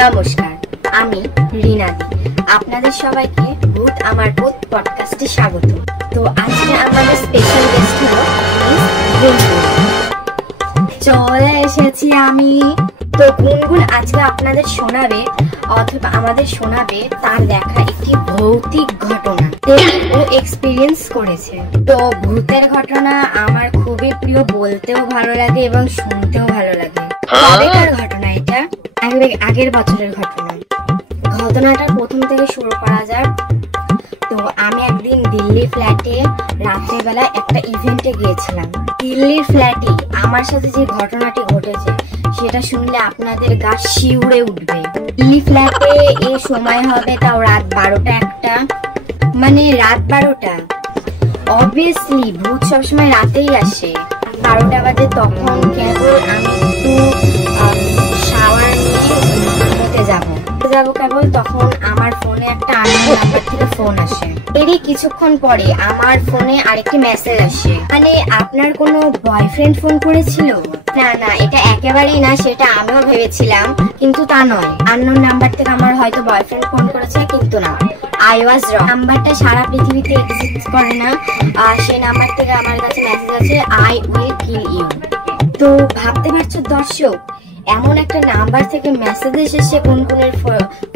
নমস্কার, আমি রিনাদি। আপনাদের সবাইকে ভূত আমার ভূত পডকাস্টে স্বাগত। তো আজকে আমাদের স্পেশাল গেস্ট হলো মিস গুনগুন। চলে এসেছি আমি। তো গুনগুন আজকে আপনাদের শোনাবে অথবা আমাদের শোনাবে তার দেখা একটি ভৌতিক ঘটনা ও এক্সপিরিয়েন্স করেছে। তো ভূতের ঘটনা আমার খুবই প্রিয়, বলতেও ভালো লাগে এবং শুনতেও ভালো লাগে। কবেকার ঘটনা এটা? আগের বছরের ঘটনা। ঘটনাটা প্রথম থেকে শুরু করা যাক। তো আমি একদিন দিল্লি ফ্ল্যাটে রাত্রেবেলা একটা ইভেন্টে গিয়েছিলাম। দিল্লির ফ্ল্যাটে আমার সাথে যে ঘটনাটি ঘটেছে সেটা শুনলে আপনাদের গা শিউরে উঠবে। দিল্লি ফ্ল্যাটে এই সময় হবে তাও রাত 12টা একটা, মানে রাত 12টা। অবভিয়াসলি ভূত সবসময় রাতেই আসে। 12টা বাজে, তখন কেবল আমি একটু শাওয়ার নিয়ে ঘুমোতে যাবো কেবল, তখন আমার ফোনে একটা আননোন নাম্বার থেকে ফোন আসে। এরই কিছুক্ষণ পরে আমার ফোনে আরেকটি মেসেজ আসে, মানে আপনার কোনো বয়ফ্রেন্ড ফোন করেছিল? না, এটা একেবারেই না, সেটা আমিও ভেবেছিলাম, কিন্তু তা নয়। আননোন নাম্বার থেকে আমার হয়তো বয়ফ্রেন্ড ফোন করেছে, কিন্তু না, আই ওয়াজ রং। নাম্বারটা সারা পৃথিবীতে এক্সিস্ট করে না। সেই নাম্বার থেকে আমার কাছে মেসেজ আছে, আই উইল কিল ইউ। তো ভাবতে পারছো দর্শক, এমন একটা নাম্বার থেকে মেসেজ এসেছে গুনগুনের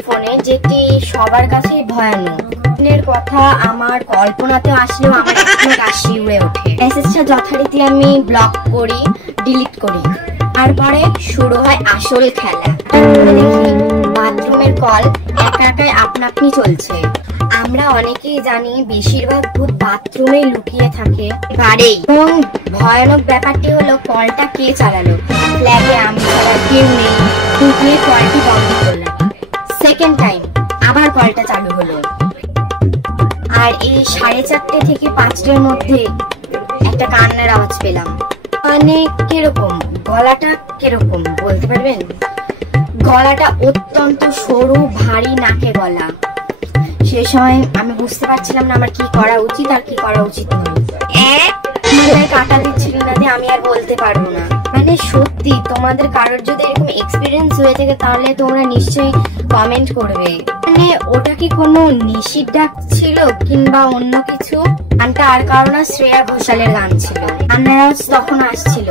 ফোনে, যেটি সবার কাছেই ভয়ানক। গুনগুনের কথা আমার কল্পনাতেও আসলেও আমার এখনো গা শিউরে ওঠে। মেসেজটা যথারীতি আমি ব্লক করি, ডিলিট করি। তারপরে শুরু হয় আসল খেলা। দেখি বাথরুমের কল একা একাই আপনা-আপনি চলছে। আমরা অনেকেই জানি বেশিরভাগ ভূত বাথরুমে লুকিয়ে থাকে বাড়ি। এবং ভয়ানক ব্যাপারটি হলো কলটা কে চালালো? ফ্ল্যাটে আমি ছাড়া কেউ নেই। ঢুকিয়ে কলটি বন্ধ করলাম। সেকেন্ড টাইম আবার কলটা চালু হলো। আর এই 4:30 থেকে 5টার মধ্যে একটা কান্নার আওয়াজ পেলাম। মানে কিরকম? গলাটা কিরকম বলতে পারবেন? গলাটা অত্যন্ত সরু, ভারী নাকে গলা। সে সময় আমি বুঝতে পারছিলাম না আমার কি করা উচিত আর কি করা উচিত নয়। কাটা দিচ্ছিল না যে আমি আর বলতে পারবো না। মানে সত্যি, তোমাদের কারোর যদি এরকম এক্সপিরিয়েন্স হয়ে থাকে তাহলে তোমরা নিশ্চয়ই কমেন্ট করবে। মানে ওটা কি কোনো নিশির ডাক ছিল কিংবা অন্য কিছু? গানটা আর কারো না, শ্রেয়া ঘোষালের গান ছিল। আন্নারাজ তখন আসছিল।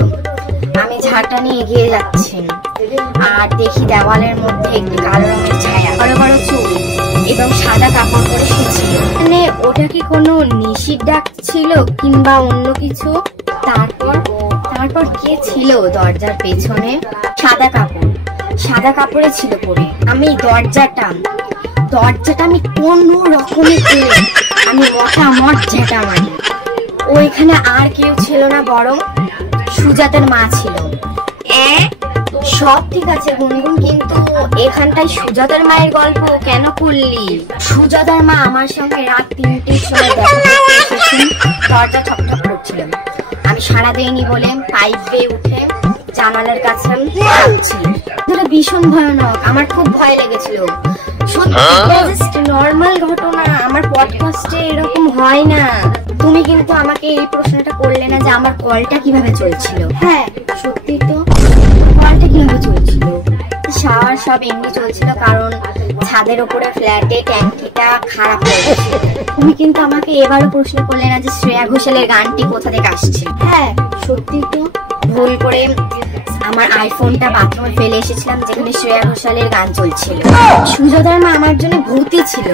আমি ঝাঁটা নিয়ে এগিয়ে যাচ্ছি আর দেখি দেওয়ালের মধ্যে একটি কালো রঙের ছায়া, বড় বড় চুল এবং সাদা কাপড় পরে শুয়েছিল। মানে ওটা কি কোনো নিশির ডাক ছিল কিংবা অন্য কিছু? তারপর কে ছিল দরজার পেছনে? সাদা কাপড়ে ছিল পরে। আমি দরজাটা আমি কোনো রকমে খুলে আমি মট ঝেঁটা মারি। ওইখানে আর কেউ ছিল না, বরং সুজাতার মা ছিল। সব ঠিক আছে গুনগুন, কিন্তু এখানটায় সুজাতার মায়ের গল্প কেন করলি? সুজাতার মা আমার সঙ্গে রাত 3টের সময় দেখা করতে এসেছেন। দরজা ঠকঠক করছিল। আমি সাড়া দেইনি বলে পাইপ বেয়ে উঠে জানালার কাছে যাচ্ছি। এটা ভীষণ ভয়ানক, আমার খুব ভয় লেগেছিল। সত্যি নর্মাল ঘটনা, আমার পডকাস্টে এরকম হয় না। তুমি কিন্তু আমাকে এই প্রশ্নটা করলে না যে আমার কলটা কিভাবে চলছিল। হ্যাঁ সত্যি তো, কলটা কিভাবে চলছিল? শাওয়ার সব এমনি চলছিল, কারণ ছাদের উপরে ফ্ল্যাটে ট্যাঙ্কিটা খারাপ হয়ে গেছে। তুমি কিন্তু আমাকে এবারও প্রশ্ন করলে না যে শ্রেয়া ঘোষালের গানটি কোথা থেকে আসছে। হ্যাঁ সত্যি তো, ভুল করে আমার আইফোনটা বাথরুমে ফেলে এসেছিলাম যেখানে শ্রেয়া ঘোষালের গান চলছিল। সুজাতার মা আমার জন্য ভূতই ছিল।